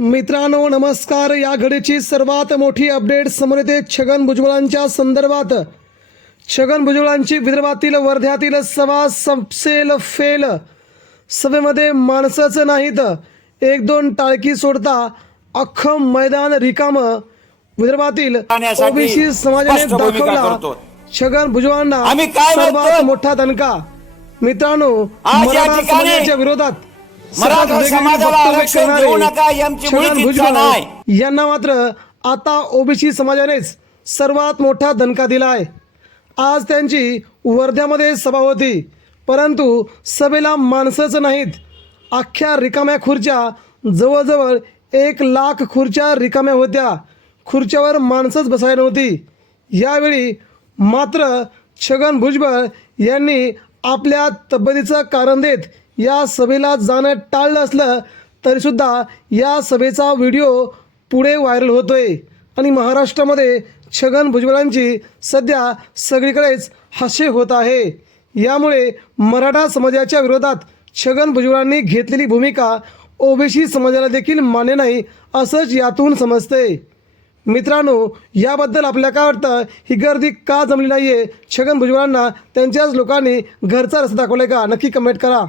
मित्रांनो नमस्कार. या घडीची सर्वात मोठी अपडेट समोर येते छगन भुजबळांच्या संदर्भात. छगन भुजबळांची विदर्भातील वर्ध्यातील सभा संपसेल फेल. सभेमध्ये माणसंच नाहीत. एक दोन टाळकी सोडता अख्खं मैदान रिकामं. विदर्भातील ओबीसी समाजाने दाखवला. छगन भुजबळांना सर्वात? मोठा दणका. मित्रांनो मराठा समाजाच्या विरोधात मराठा सर्वात वेगवेगळी समाजाला वक्तव्य आरक्षण करणारे देऊ नका यांची छगन मुळीच इच्छा भुजबळ नाही. यांना मात्र आता ओबीसी समाजानेच सर्वात मोठा दणका दिला आहे. आज त्यांची वर्ध्यामध्ये सभा होती परंतु सभेला माणसंच नाहीत. अख्ख्या रिकाम्या खुर्च्या जवळजवळ एक लाख खुर्च्या रिकाम्या होत्या. खुर्च्यावर माणसंच बसायला नव्हती. यावेळी मात्र छगन भुजबळ यांनी आपल्या तब्येतीचं कारण देत या सभेला जाणं टाळलं असलं तरीसुद्धा या सभेचा व्हिडिओ पुढे व्हायरल होतोय. आणि महाराष्ट्रामध्ये छगन भुजबळांची सध्या सगळीकडेच हसे होत आहे. यामुळे मराठा समाजाच्या विरोधात छगन भुजबळांनी घेतलेली भूमिका ओबीसी समाजाला देखील मान्य नाही असंच यातून समजते मित्रांनो याबद्दल आपल्याला काय वाटतं? ही गर्दी का जमली नाहीये? छगन भुजबळांना त्यांच्याच लोकांनी घरचा रस्ता दाखवलाय का? नक्की कमेंट करा.